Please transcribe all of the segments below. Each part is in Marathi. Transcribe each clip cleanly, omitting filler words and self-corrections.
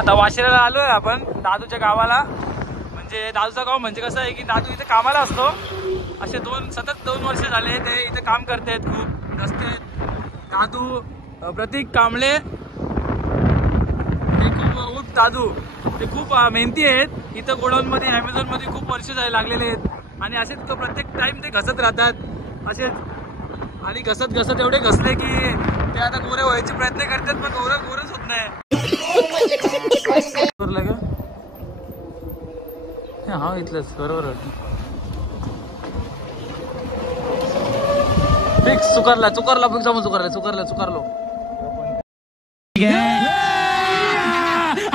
आता वाशिराला आलोय आपण दादूच्या गावाला। म्हणजे दादूचं गाव म्हणजे कसं आहे की दादू इथे कामाला असतो। असे सतत 2 वर्ष झाले ते इथे काम करतात। खूप रस्ते दादू प्रतीक कांबळे ते खूप दादू ते खूप मेहनती आहेत। इथं गोडाऊन मध्ये अमेझॉन मध्ये खूप वर्ष लागलेले आहेत आणि असेच तो प्रत्येक टाइम ते घसत राहतात असेच। आणि घसत एवढे घसले की ते आता गोरे व्हायचे प्रयत्न करतात पण गोरच होत नाही। हा इथलंच बरोबर फिक्स चुकारला फिक्स चुकारलो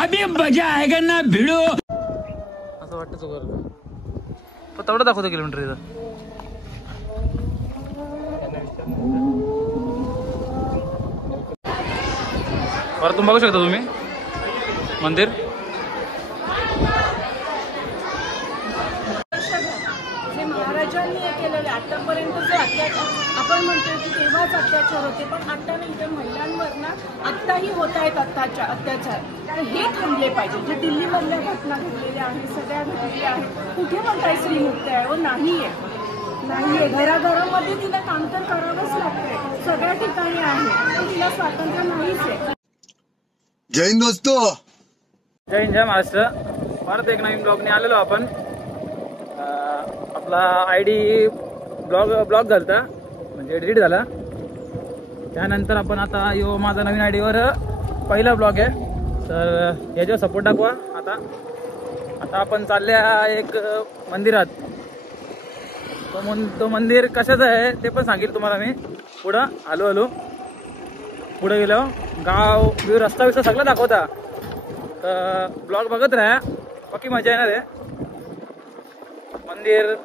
अभी मजा आएगा ना भिडो असं वाटतं चुकारलं पण तेवढं दाखवतो किलोमीटर इथं। बरं तुम्ही बघू शकता तुम्ही मंदिर महाराजांनी हे केलेलं आतापर्यंत जो अत्याचार आपण म्हणतो की तेव्हाच अत्याचार होते पण आता नाही इथे महिलांवर ना आत्ताही होत आहेत अत्याचार तर हे थांबले पाहिजे। जे दिल्लीमधल्या घटना घडलेल्या आहेत सगळ्या घडलेल्या आहेत कुठे म्हणताय स्त्रीमुक्त आहे व नाहीये घराघरामध्ये तिला काम तर करावंच लागतंय सगळ्या ठिकाणी आहे पण तिला स्वातंत्र्य नाहीच आहे। जय हिंद दोस्तों, जय हिंद जय महाराष्ट्र। परत एक नवीन ब्लॉगने आलेलो आपण। आपला आयडी ब्लॉग झालता म्हणजे डिलीट झाला। त्यानंतर आपण आता यो माझा नवीन आयडीवर पहिला ब्लॉग आहे तर याच्यावर सपोर्ट दाखवा। आता आपण चालल्या एक मंदिरात। तो मंदिर कशाचं आहे ते पण सांगेल तुम्हाला मी पुढं हळू पुढे गेलो गाव व्यू रस्ता सगळं दाखवता तर ब्लॉग बघत राहा बाकी मजा येणार आहे। मंदिर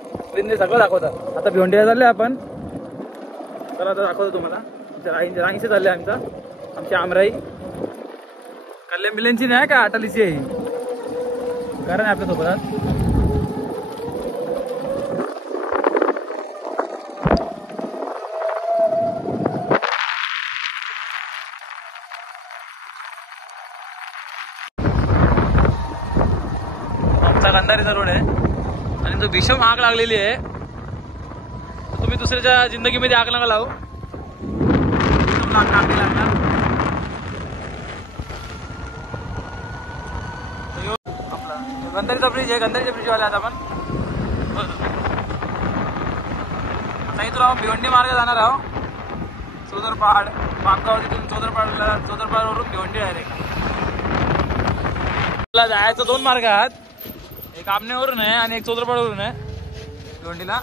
सगळं दाखवतात। आता भिवंडीला चालले आपण चला आता दाखवतो तुम्हाला। राईंशी चालले आमची आमराई कल्याण बिल्यांची नाही का अटालीची आहे कारण आपल्यासोबत गंधारीचा रोड आहे आणि तो भीषण आग लागलेली आहे। तुम्ही दुसऱ्याच्या जिंदगीमध्ये आग नका लावू लागणार गंधारीचा ब्रिज आहे। गंधारीच्या ब्रिजवाले आता आपण तुला भिवंडी मार्ग जाणार आहोत चोदरपाड बापगाव तिथून चोदरपाडवरून भिवंडी डायरेक्ट जायचं 2 मार्ग आहेत एक आमनेवरून आहे आणि एक चोदरपाडवरून आहे भिवंडीला।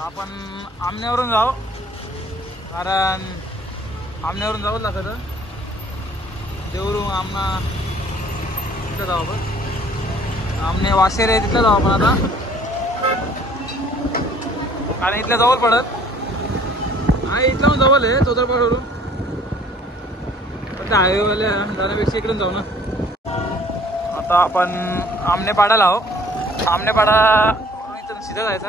आपण आमनेवरून जाऊ कारण आमनेवरून जाऊच लागत देवरून आमना तिथं जाऊ आपण आमने वाशेर आहे तिथलं जाऊ आपण आता कारण इथल्या जवळ पडत आहे इथलं जवळ आहे चोदरपाडवरून पण त्या हायवेवाल्या जाण्यापेक्षा इकडून जाऊ ना। आता आपण आमनेपाडाला आहोत। आमनेपाडा इथून सीधा जायचं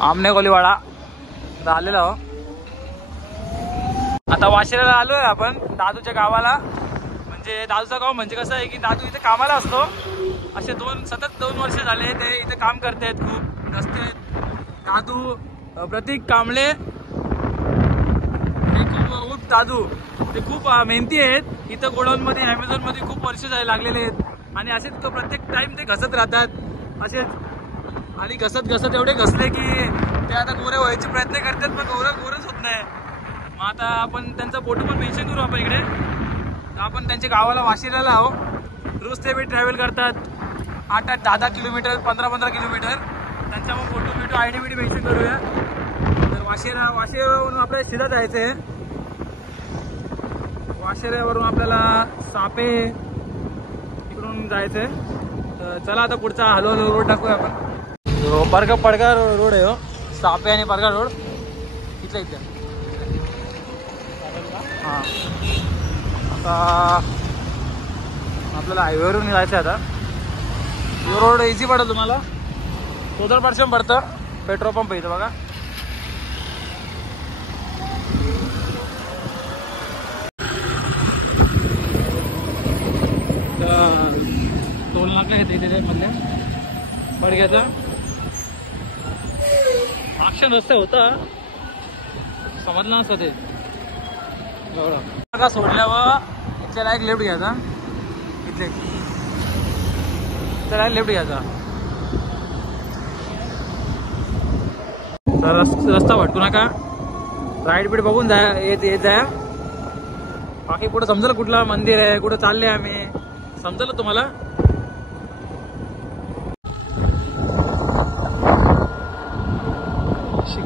आमने कोलीवाडा आलेलो आहो। आता वाशिराला आलोय आपण दादूच्या गावाला। म्हणजे दादूचं गाव म्हणजे कसं आहे की दादू इथे कामाला असतो। असे सतत 2 वर्ष झाले ते इथे काम करतात। खूप रस्ते दादू प्रतीक कांबळे दादू ते खूप मेहनती आहेत। इथं गोडाऊन मध्ये अमेझॉन मध्ये खूप वर्ष लागलेले आहेत आणि असेच तो प्रत्येक टाइम ते घसत राहतात असेच। आणि घसत एवढे घसले की ते आता गोरे व्हायचे प्रयत्न करतात पण गोरच होत नाही। मग आता आपण त्यांचा फोटो पण मेन्शन करू आपण इकडे। आपण त्यांच्या गावाला वाशिराला आहोत। रोज ते ट्रॅव्हल करतात 8-10 किलोमीटर 15-15 किलोमीटर। त्यांचा मग फोटो आयडी मेन्शन करूया। तर वाशिरावरून आपल्याला सीधा जायचं आहे। वाशिरावरून आपल्याला सापे इकडून जायचंय तर चला आता पुढचा हळू रोड टाकूया आपण। पडगा रोड आहे हो सापे आणि पडगा रोड इथल्या हां। आता आपल्याला हायवेवरून जायचं आता। यो रोड इझी पडेल तुम्हाला 14% पडतं पेट्रोल पंप इथं बघा कुठला घेते त्याच्यामधल्या पडग्याचा ऑप्शन रस्ता होता समजलं नसतं ते का सोडल्यावर इथल्याला एक लेफ्ट घ्यायचा इथले त्याला लेफ्ट घ्यायचा तर रस्ता भटकू नका राईट बीट बघून जा येत जा बाकी पुढे समजेल कुठलं मंदिर आहे कुठं चालले आम्ही समजेल तुम्हाला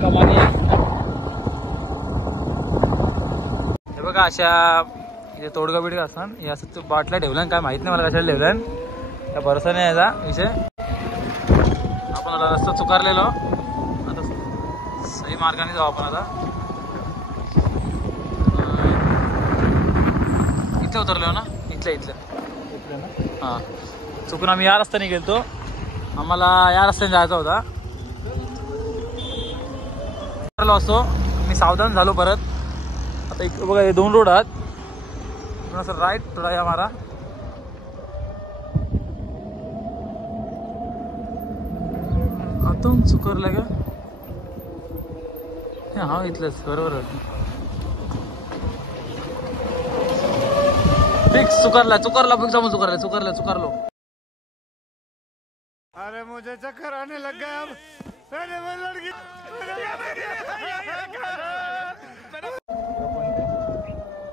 कमानी हे बघा अशा इथे तोडगा बिडगा असतात हे असं बाटल्या ठेवल्या काय माहित नाही मला कशाला ठेवल्या त्या भरोसा नाही याचा विषय आपण आता रस्ता चुकारलेलो आता सही मार्गाने जाऊ आपण आता इथले उतरलो ना इथल्या हां चुकून आम्ही या रस्त्याने गेलतो आम्हाला या रस्त्याने जायचा होता असतो मी सावधान झालो परत आता एक बघा हे 2 रोड आहेत असं राईट थोडा या मारा आता चुकरलं का हा इथलंच बरोबर फिक्स चुकारला फिक्स चुकारलो अरे मुझे चक्कर आने लग गया अब अरे वो लड़की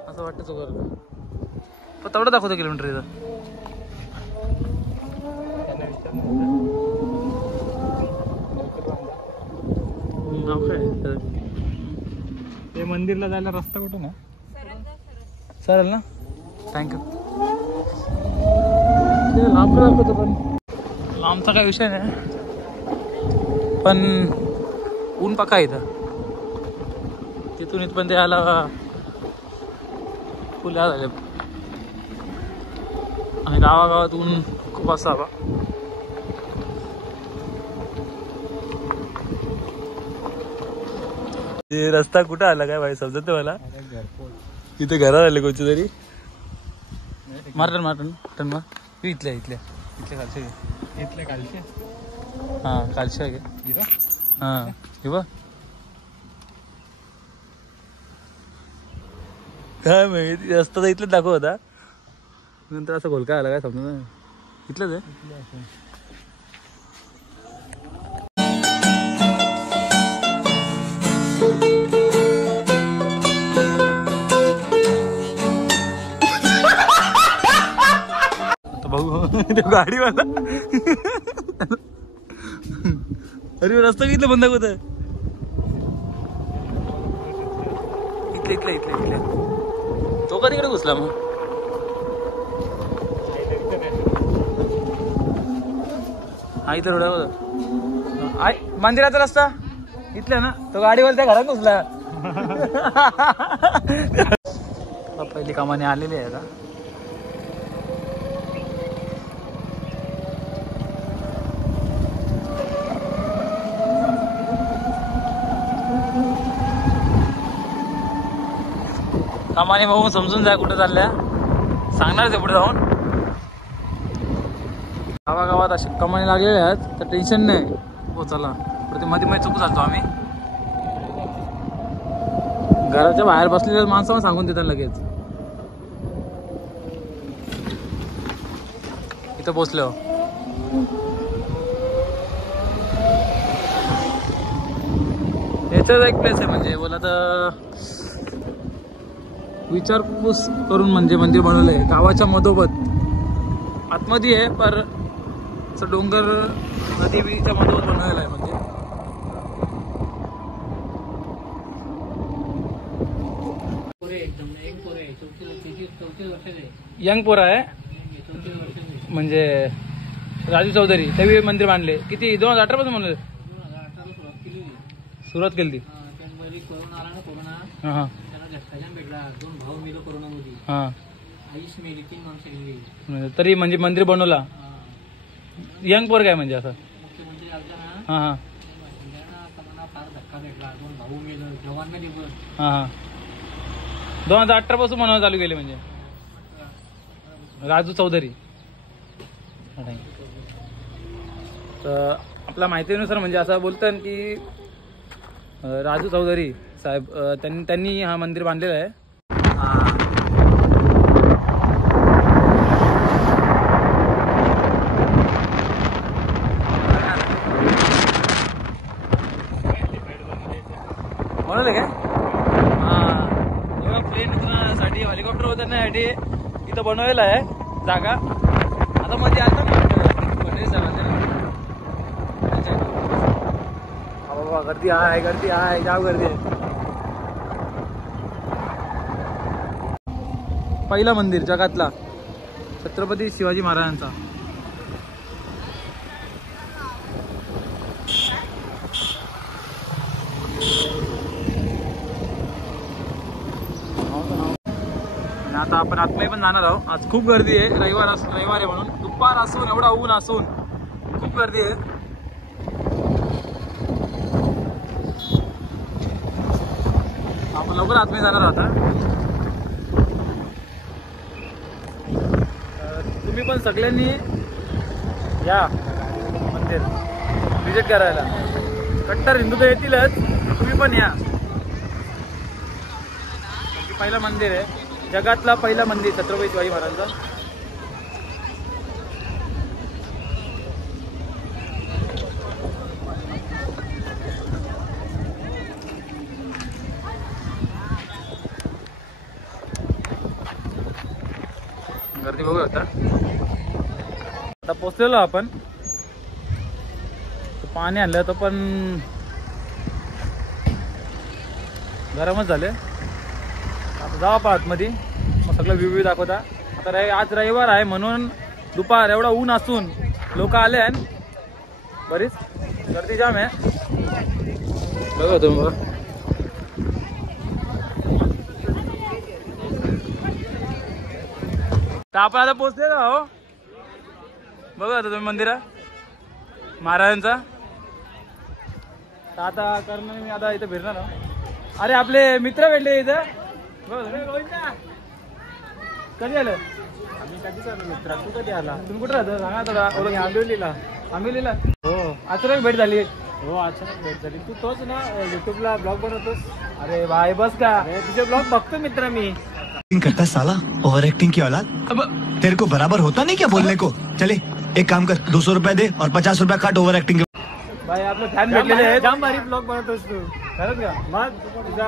असं वाटतं चुकारलं पण तेवढं दाखवतो किलोमीटर इथं ते मंदिरला जायला रस्ता कुठून चालेल ना थँक्यू लांब दाखवतो पण लांबचा काही विषय नाही पण ऊन पक्का इथं तिथून इथपर्यंत यायला फुल झाले आणि गावागावात ऊन खूप असावा ते रस्ता कुठं आला काय भाई समजत मला इथे घरात आले कोणती तरी मार्टन इथल्या खालचे हां कालचे आहे हां हे बघ काय माहिती रस्ता तर इथलंच दाखव होता नंतर असं घोलका आला काय समजत इथलंच आहे गाडीवाला अरे रस्ता किती बंद होत इथले तो का तिकडे घुसला मग हा इथं रोड मंदिराचा रस्ता इथला ना तो गाडीवाला त्या घरात घुसला पहिली कामाने आलेली आहे का कामाने बघून समजून जा कुठे चालल्या सांगणार ते पुढे जाऊन गावागावात असे कमानी लागलेले आहेत तर टेन्शन नाही हो चला ते मध्ये चुकू चालतो आम्ही घराच्या बाहेर बसलेल्या माणसाला सांगून देतात लगेच इथं पोचलो याच्याच एक प्लेस आहे म्हणजे बोला तर विचारपूस करून म्हणजे मंदिर बनवलंय गावाच्या मधोमध आतमध्ये आहे पर असं डोंगर नदीच्या मधोमध बनवलेलं आहे म्हणजे यंग पोर आहे म्हणजे राजू चौधरी त्यावेळी मंदिर बांधले किती 2018 पासून बनवले सुरुवात केली हां हां हां तरी म्हणजे मंदिर बनवला यंग पोर काय म्हणजे असं हां हां हां हां 2018 पासून बनवायला चालू केले म्हणजे राजू चौधरी आपल्या माहितीनुसार म्हणजे असं बोलतात की राजू चौधरी साहेब त्यांनी हा मंदिर बांधलेलं आहे. बनवलं काय? एवढा प्लेन साठी हेलिकॉप्टर उतरण्यासाठी इथं बनवलेलं आहे जागा. आता मध्ये आता बाबा गर्दी आहे, गर्दी आहे, जाम गर्दी आहे. पहिला मंदिर जगातला छत्रपती शिवाजी महाराजांचा. आणि आता आपण आतमध्ये पण जाणार आहोत. आज खूप गर्दी आहे, रविवार आहे म्हणून. दुपार असून एवढा ऊन असून खूप गर्दी आहे. आपण लवकर आतमध्ये जाणार आता. तुम्ही पण सगळ्यांनी या मंदिर विजिट करायला. कट्टर हिंदू तर येतीलच, तुम्ही पण या. पहिलं मंदिर आहे, जगातला पहिला मंदिर छत्रपती शिवाजी महाराजांचा. गर्दी बघू आता. आता पोचलेलो आपण. पाणी आणलं तर पण गरमच झाले. आता जाऊ आपण आतमध्ये, मग सगळं व्ह्यू दाखवता. आता आज रविवार आहे म्हणून दुपार एवढा ऊन असून लोक आले आणि बरीच गर्दी जाम आहे. बघा तुम्ही तर आपण आता पोचलेलो आहो. बघा आता तुम्ही मंदिरा महाराजांचा. तर आता कारण मी आता इथं फिरणार आहो. अरे आपले मित्र भेटले इथं. कधी आलं? आम्ही कधीच आलो मित्र. तू कधी आला? तुम्ही कुठे राहतो सांगा थोडा. आंबिवलीला. आंबिवलीला? हो. अचानक भेट झाली. हो अचानक भेट झाली. तू तोच ना युट्यूबला ब्लॉग बनवतोस? अरे भाई बस का, तुझे ब्लॉग बघतो मित्र मी. करता साला ओवर एक्टिंग की औलाद. अब तेरे को बराबर होता नहीं क्या बोलने को. चले एक काम कर, 200 रुपए दे और 50 रुपए काट ओवर एक्टिंग के. भाई आपलं फॅन भेटलेले आहेत. जाम भारी ब्लॉग बनवतोस तू. खरंच का? मग तुझा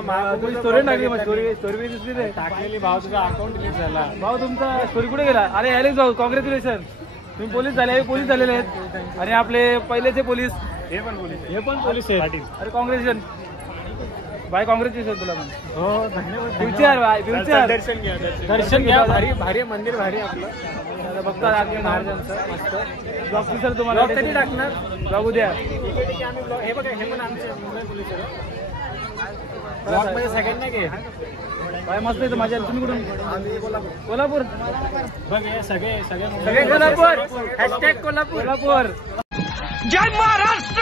स्टोरी टाकली, मग स्टोरी दिसली रे टाकलेली. भाऊ तुझा अकाउंट डिलीट झाला. भाऊ तुमचा स्टोरी कुठे गेला? अरे ॲलेक्स भाऊ कॉंग्रॅच्युलेशन, तुम्ही पोलीस झाले. पोलीस झालेले आहेत आणि आपले पहिलेचे पोलीस हे पण पोलीस आहेत. अरे कॉंग्रॅच्युलेशन भाई, कॉंग्रॅच्युलेशन तुला पण. हो धन्यवाद. फ्युचर भाई, फ्युचर. दर्शन घ्या. भारी भारी मंदिर भारी आपलं. बघता महाराजांचं मस्त ब्लॉग सर तुम्हाला कधी टाकणार? ब्लॉग उद्या. हे बघा, हे पण आमचे मुंबई पोलीस ब्लॉग मध्ये सेकंड नाही घे. भाई मस्त आहे मजा. तुम्ही कुठून? कोल्हापूर. बघ हे सगळे कोल्हापूर. हॅशटॅग कोल्हापूर. कोल्हापूर. जय महाराष्ट्र.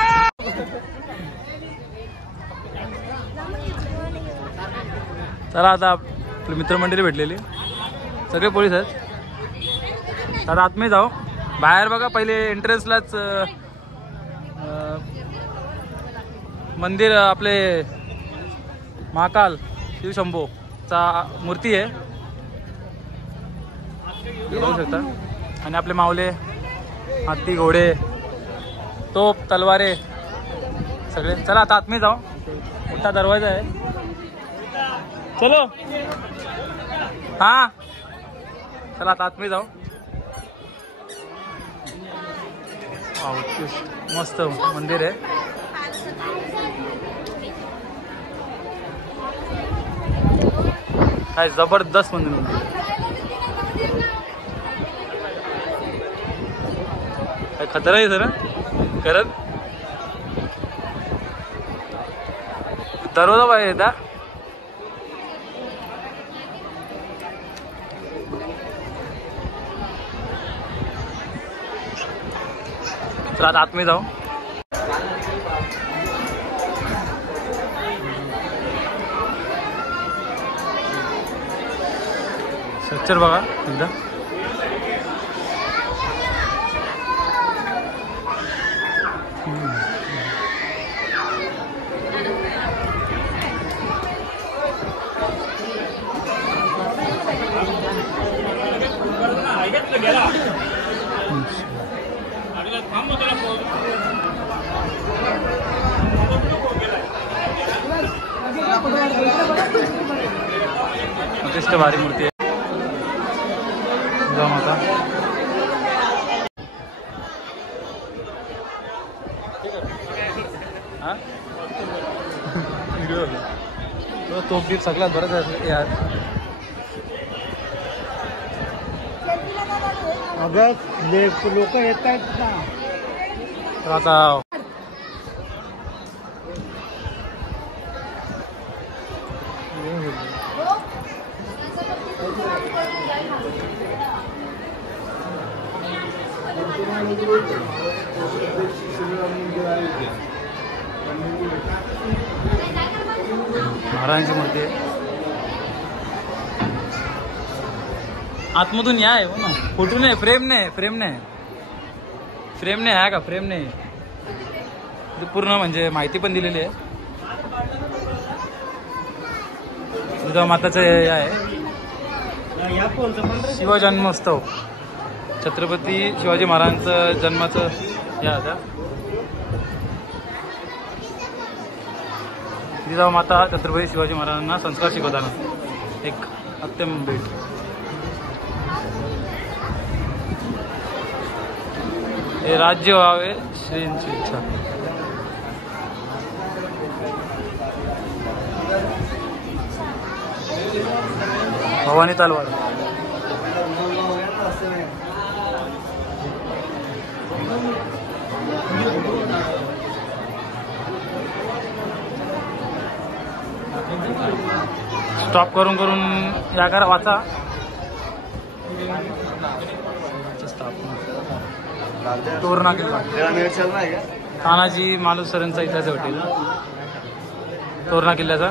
चला आता आपले मित्रमंडळी भेटलेली सगळे पोलीस आहेत. आता आतमध्ये जाऊ. बाहेर बघा पहिले एंट्रन्सलाच मंदिर आपले महाकाल शिवशंभोचा मूर्ती आहे, बघू शकता. आणि आपले मावले, हत्ती, घोडे, तोप, तलवारे सगळे. चला आता आतमध्ये जाऊ. मोठा दरवाजा आहे. चलो हा चला आता आतमध्ये जाऊ. मस्त मंदिर आहे. काय जबरदस्त मंदिर. काय खतरा आहे सर करत. दरवाजा पाहिजे येता. चला आता आतमध्ये जाऊ. स्ट्रक्चर बघा एकदा. उत्कृष्ट भारी मूर्ती आहे तुळजा माता. तो बीप सगळ्यात बरंच आहे यार. अगं लोक येत आहेत ना. तर आता महाराजांची मूर्ती आहे. आतमधून या आहे हो ना, फोटो नाही, फ्रेम नाही, फ्रेम नाही, फ्रेम नाही आहे का, फ्रेम नाही. पूर्ण म्हणजे माहिती पण दिलेली आहे. तुळजा माताचं हे आहे शिवजन्मोत्सव, छत्रपती शिवाजी महाराजांचं जन्माचं हे आता. जिजाऊ माता छत्रपती शिवाजी महाराजांना संस्कार शिकवताना एक अत्यंत भेट. हे राज्य व्हावे श्रींची इच्छा. भवानी तलवार. स्टॉप करून करून या करा, वाचा. तोरणा किल्ला तानाजी मालुसरेंचा इतिहास हॉटेल तोरणा किल्ल्याचा.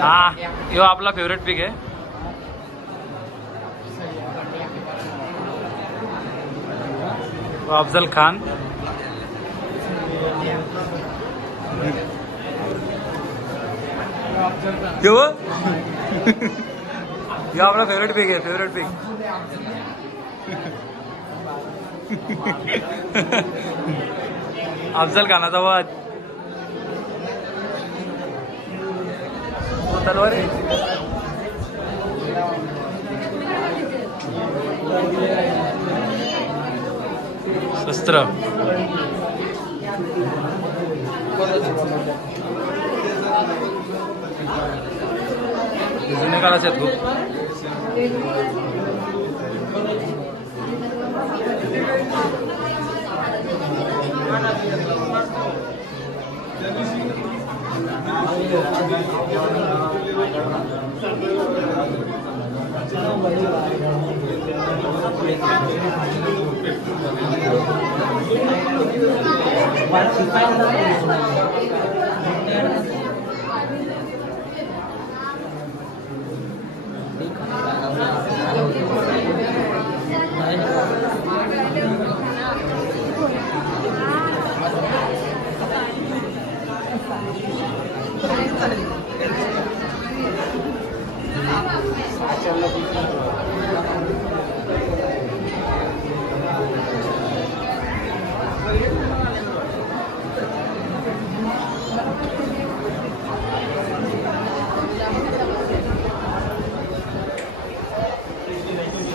हा यो आपला फेवरेट पिक आहे. अफजल खान. यो आपला फेवरेट पिक आहे, फेवरेट पिक. अफजल खानाचा वाद. तलवार शस्त्र. जुने काळाचे आहेत खूप.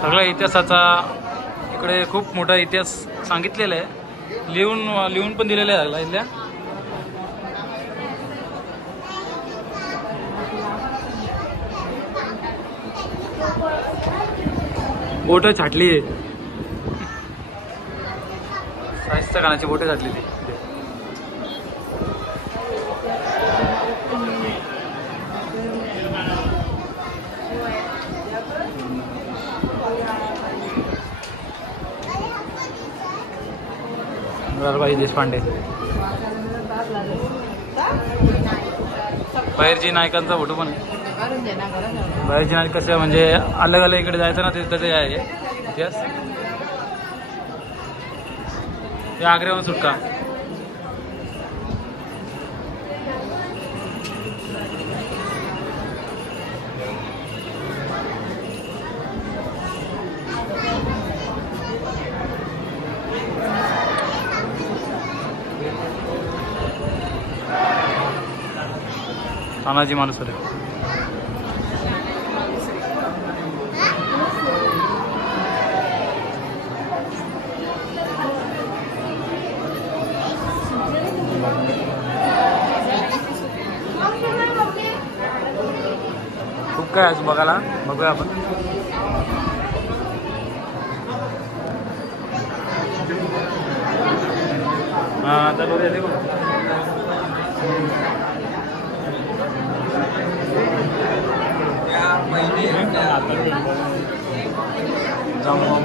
सगळ्या इतिहासाचा इकडे खूप मोठा इतिहास सांगितलेला आहे. लिहून पण दिलेला आहे इथल्या. बोट छाटली आहे, शाहिस्ता खानाची बोट छाटली ती. बाई देशपांडे. बाहेरजी नायकांचा फोटो पण आहे. बाहेरजी नायक कसं म्हणजे अलग अलग इकडे जायचं ना, ते त्याचं आहे इतिहास. हे आग्र्याहून सुटका. तानाजी मालुसरे. खूप काय अजून बघायला. बघूया आपण. हा आता बघूया ते बघ.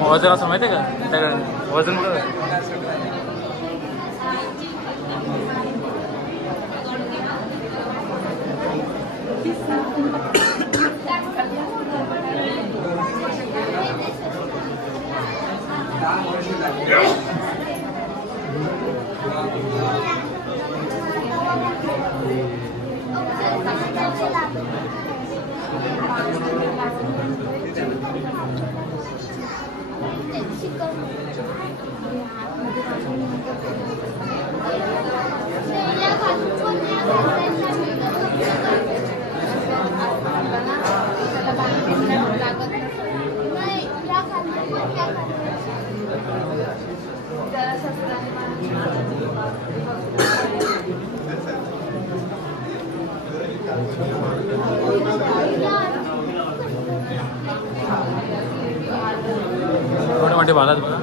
वजन असं माहिती आहे का त्याकडे वजन कुठं. मोठे मोठे बालात बघा.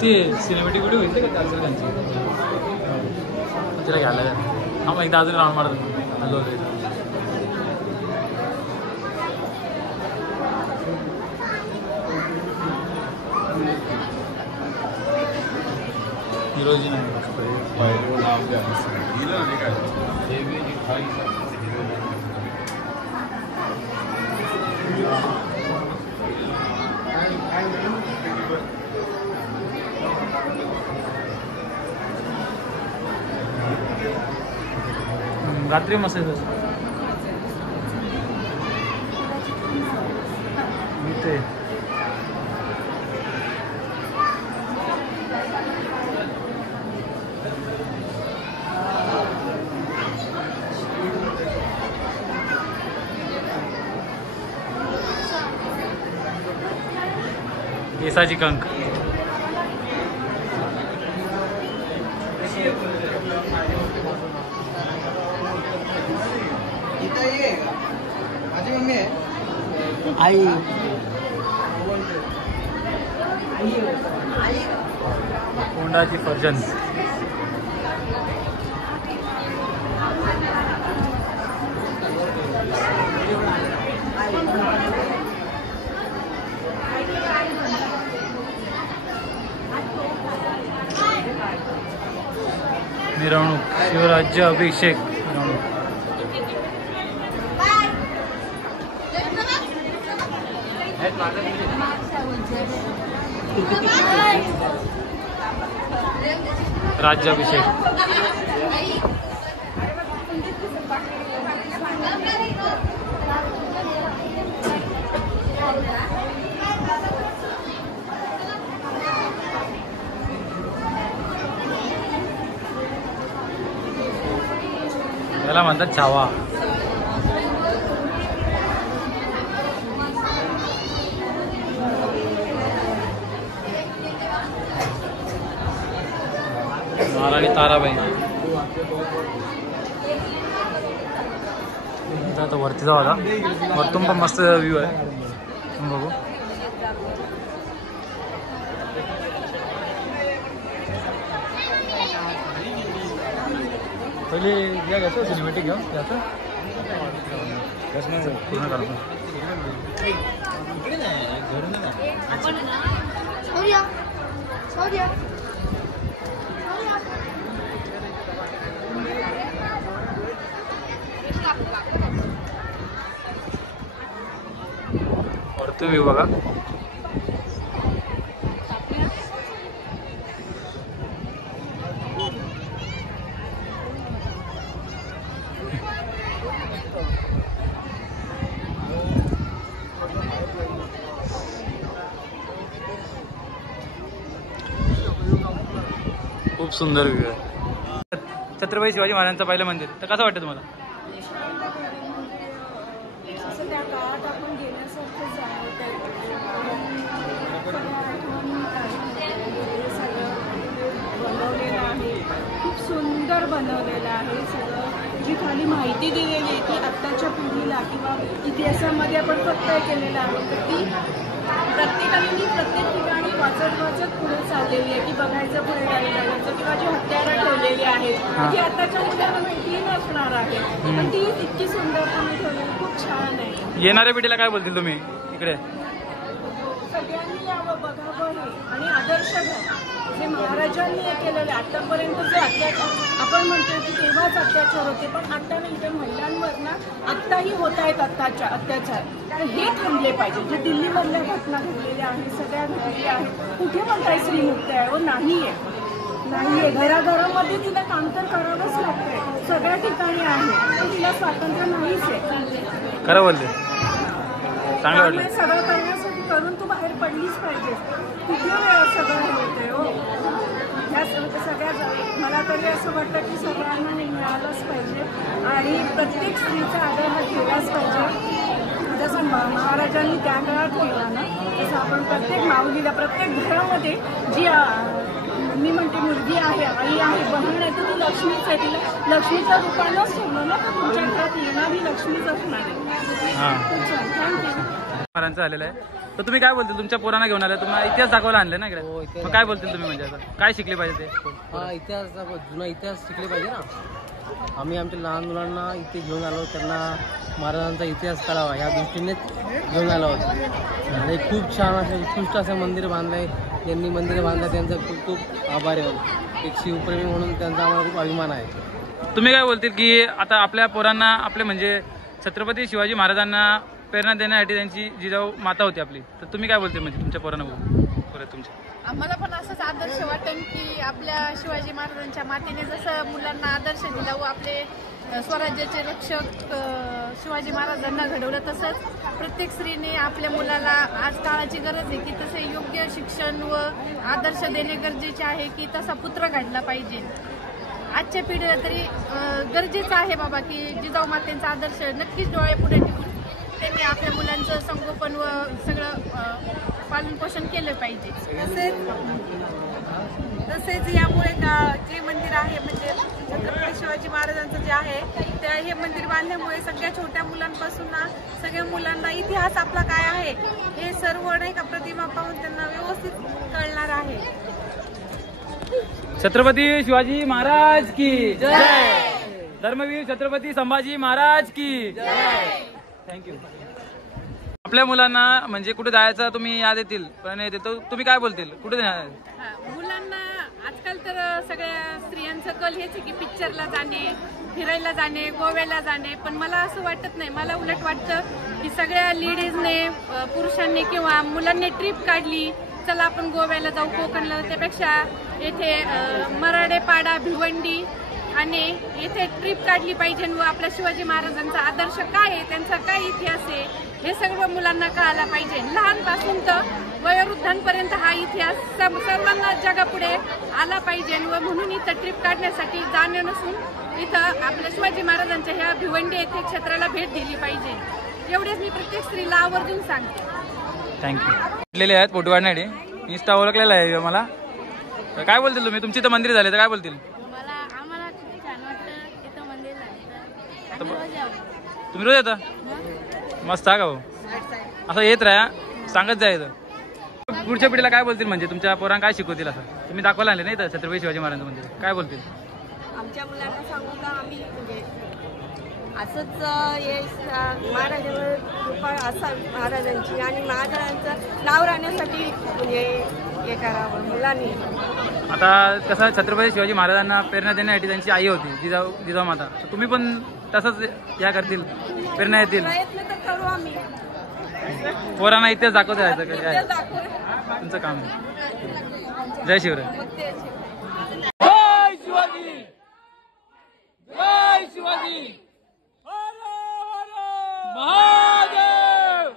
ते सिनेमॅटिक व्हिडिओ होईल का त्याचं त्यांची तिला घ्यायला हा मग एकदा अजून राऊंड मारतो. हॅलो हिरोजी नाही रात्री मस्त ते केसाची कंक. आई कोंडाची फर्जन. मिरवणूक शिवराज्य अभिषेक मिरवणूक. राज्याभिषेक. याला म्हणतात छावा. महाराणी ताराबाई. आता वरती जाऊ आता. वरतून पण मस्त व्ह्यू आहे बघू. पहिले या घ्यायचं सिनेमॅटिक घेऊ याचं पूर्ण करतो. तुम्ही बघा. खूप सुंदर व्ह्यू आहे. छत्रपती शिवाजी महाराजांचं पहिलं मंदिर, तर कसं वाटतं तुम्हाला? असं त्या काळात आपण गेल्यासारखं सगळं बनवलेलं आहे, खूप सुंदर बनवलेलं आहे सगळं. जी खाली माहिती दिलेली आहे ती आत्ताच्या पिढीला किंवा इतिहासामध्ये आपण फक्त केलेलं आहे, तर ती प्रत्येकाने प्रत्येक ठिकाणी वाचत पुढे चाललेली आहे की बघायचं पुढे गाडी जायचं किंवा जी हत्यारं ठेवलेली आहेत ती आताच्या मुलांना माहिती नसणार आहे, पण ती इतकी सुंदरपणे ठेवलेली, खूप छान आहे. येणाऱ्या पिढीला काय बोलतील तुम्ही इकडे? सगळ्यांनी यावं, बघावं हे आणि आदर्श घ्या. जे महाराजांनी हे केलेले आतापर्यंत जे अत्याचार आपण म्हणतो की तेव्हाच अत्याचार होते, पण आता नाही, इथे महिलांवर ना आत्ताही होत आहेत अत्याचार, तर हे थांबले पाहिजे. जे दिल्लीमधल्या घटना घडलेल्या आहेत सगळ्या घडलेल्या आहेत, कुठे म्हणताय स्त्रीमुक्त आहे? हो नाहीये, घराघरामध्ये तिला काम तर करावंच लागतंय, सगळ्या ठिकाणी आहे, पण तिला स्वातंत्र्य नाहीच आहे. खरं बोलते, चांगलं वाटलं. सगळं करण्यासाठी करून तू बाहेर पडलीच पाहिजे. किती वेळ सगळं होते हो ह्या सगळ्या. मला तरी असं वाटतं की सगळ्यांना मिळालंच पाहिजे आणि प्रत्येक स्त्रीचा आदर हा केलाच पाहिजे. जसं महाराजांनी त्या काळात केला ना, तसं आपण प्रत्येक माऊलीला, प्रत्येक घरामध्ये जी मी म्हणते मुलगी आहे, आई आहे, बहीण आहे, तर ती लक्ष्मीच आहे. तिला लक्ष्मीच्या रूपानंच ठेवलं ना, तर तुमच्या घरात येणारी लक्ष्मीच असणार आहे. खूप छान, थँक्यू. महाराजांचं आलेलं आहे, तर तुम्ही काय बोलतील? तुमच्या पोरांना घेऊन आले, तुम्हाला इतिहास दाखवायला आणले ना इकडे, मग काय बोलतील तुम्ही? म्हणजे आता काय शिकले पाहिजे ते? इतिहास, जुना इतिहास शिकले पाहिजे ना. आम्ही आमच्या लहान मुलांना इथे घेऊन आलो, त्यांना महाराजांचा इतिहास कळावा ह्या दृष्टीनेच घेऊन आलो होतो. आणि खूप छान असं उत्कृष्ट असं मंदिर बांधलंय त्यांनी. मंदिर बांधलं त्यांचा खूप खूप आभार आहे. एक शिवप्रेमी म्हणून त्यांचा आम्हाला खूप अभिमान आहे. तुम्ही काय बोलतील की आता आपल्या पोरांना, आपले म्हणजे छत्रपती शिवाजी महाराजांना प्रेरणा देण्यासाठी त्यांची जिजाऊ माता होती आपली, तर तुम्ही काय बोलते म्हणजे तुमच्या पोरांना परत तुमच्या? आम्हाला पण असंच आदर्श वाटेल की आपल्या शिवाजी महाराजांच्या मातेने जसं मुलांना आदर्श दिला व आपले स्वराज्याचे रक्षक शिवाजी महाराजांना घडवलं, तसंच प्रत्येक स्त्रीने आपल्या मुलाला, आज काळाची गरज आहे की तसे योग्य शिक्षण व आदर्श देणे गरजेचे आहे की तसा पुत्र घडला पाहिजे. आजच्या पिढीला तरी गरजेचं आहे बाबा की जिजाऊ मातेंचा आदर्श नक्कीच डोळ्यापुढे ठेवून त्यांनी आपल्या मुलांचं संगोपन व सगळं पालनपोषण केलं पाहिजे. तसेच यामुळे जे मंदिर आहे म्हणजे छत्रपती शिवाजी महाराजांचं जे आहे ते हे मंदिर बांधल्यामुळे सगळ्या छोट्या मुलांपासून ना सगळ्या मुलांना इतिहास आपला काय आहे हे सर्व नाही का प्रतिमा पाहून त्यांना व्यवस्थित कळणार आहे. छत्रपती शिवाजी महाराज की जय. धर्मवीर छत्रपती संभाजी महाराज की जय. थँक्यू. आपल्या मुलांना म्हणजे कुठे जायचं तुम्ही याद येतील, पण तुम्ही काय बोलतील? कुठे मुलांना आजकाल तर सगळ्या स्त्रियांचं कल हेच आहे की पिक्चरला जाणे, फिरायला जाणे, गोव्याला जाणे, पण मला असं वाटत नाही. मला उलट वाटतं की सगळ्या लेडीजने, पुरुषांनी किंवा मुलांनी ट्रिप काढली, चला आपण गोव्याला जाऊ, कोकणला, त्यापेक्षा येथे मराडेपाडा, भिवंडी आणि येथे ट्रिप काढली पाहिजे व आपल्या शिवाजी महाराजांचा आदर्श काय आहे, त्यांचा काय इतिहास आहे हे सगळं मुलांना कळायला पाहिजे. लहानपासून तर वयोवृद्धांपर्यंत हा इतिहास सर्वांना जगापुढे आला पाहिजे व म्हणून इथं ट्रिप काढण्यासाठी जाणं नसून इथं आपल्या शिवाजी महाराजांच्या ह्या भिवंडी येथे क्षेत्राला भेट दिली पाहिजे. एवढेच मी प्रत्येक स्त्रीला आवर्जून सांगते. थँक्यू. आहेत फोटो काढण्यासाठी, इंस्टा ओळखलेला आहे मला. काय बोलतील तुम्ही? तुमची इथं मंदिर झाले तर काय बोलतील? आम्हाला खूप छान वाटतं इथं मंदिर तुम्ही रोज येता? मस्त आहे का भाऊ? असं येत राहा, सांगत जायचं. पुढच्या पिढीला काय बोलतील म्हणजे तुमच्या पोरांना काय शिकवतील? असं तुम्ही दाखवायला आणले नाही तर छत्रपती शिवाजी महाराजांचं मंदिर, काय बोलतील? आमच्या मुलांना सांगू का आम्ही म्हणजे असंच महाराजांवर कृपा असावी महाराजांची आणि महाराजांचं नाव राहण्यासाठी म्हणजे हे करावं मुलांनी. आता कसं छत्रपती शिवाजी महाराजांना प्रेरणा देण्यासाठी त्यांची आई होती जिजाऊ माता, तर तुम्ही पण तसंच या करतील, प्रेरणा येतील? प्रयत्न तर करू आम्ही. पोरांना इतिहास दाखवता यायचं का काय इतिहास दाखव. तुमचं काम आहे. जय शिवराय. मग ते जय शिवाजी. जय शिवाजी. महादेव.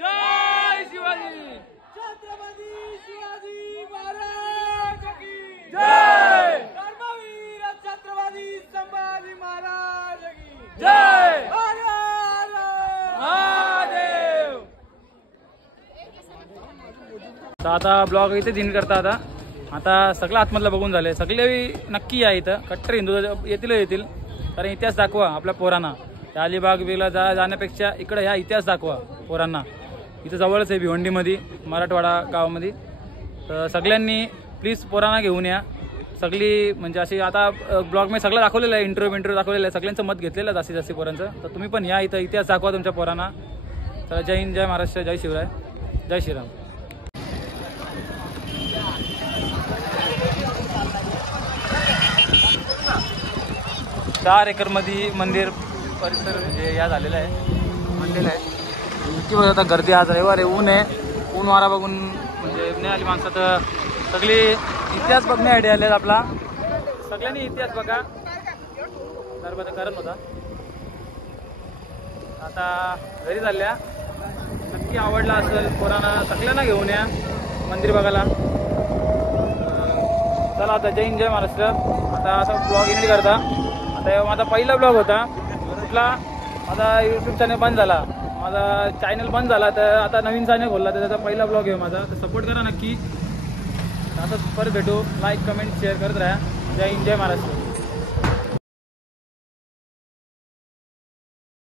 जय शिवाजी. छत्रपती शिवाजी महाराज की जय. धर्मवीर छत्रपती संभाजी महाराज की जय. महादेव. तर आता ब्लॉग इथे दिन करता आता सगळं आतमधलं बघून झाले. सगळे नक्की या इथं कट्टर हिंदू येतील कारण इतिहास दाखवा आपल्या पोरांना. त्या अलिबाग बिगला जाण्यापेक्षा इकडे ह्या इतिहास दाखवा पोरांना. इथं जवळच आहे भिवंडीमध्ये मराठवाडा गावामध्ये. तर सगळ्यांनी प्लीज पोरांना घेऊन या. सगळी म्हणजे अशी आता ब्लॉगमध्ये सगळं दाखवलेलं आहे. इंटरव्ह्यू दाखवलेलं आहे. सगळ्यांचं मत घेतलेलं आहे जास्तीत पोरांचं. तर तुम्ही पण या इथं इतिहास दाखवा तुमच्या पोरांना. तर जय हिंद, जय महाराष्ट्र, जय शिवराय, जय श्रीराम. 4 एकरमध्ये मंदिर परिसर म्हणजे या झालेला आहे. मंदिर आहे किंवा आता गर्दी आज रविवार आहे. ऊन आहे. ऊन वारा बघून म्हणजे नाही आली माणसं. तर सगळी इतिहास बघण्यासाठी आले आपला. सगळ्यांनी इतिहास बघा. दरबार करण होता आता घरी चालल्या. नक्की आवडला असेल पोरांना सगळ्यांना घेऊन या मंदिर बघायला. चला आता जय हिंद, जय महाराष्ट्र. आता ब्लॉग एडिट करता. आता माझा पहिला ब्लॉग होता कुठला. माझा यूट्यूब चॅनल बंद झाला. माझा चॅनल बंद झाला तर आता नवीन चॅनल खोलला. तर त्याचा पहिला ब्लॉग आहे माझा. तर सपोर्ट करा नक्की. आता परत भेटू. लाईक कमेंट शेअर करत राहा. जय हिंद, जय महाराष्ट्र.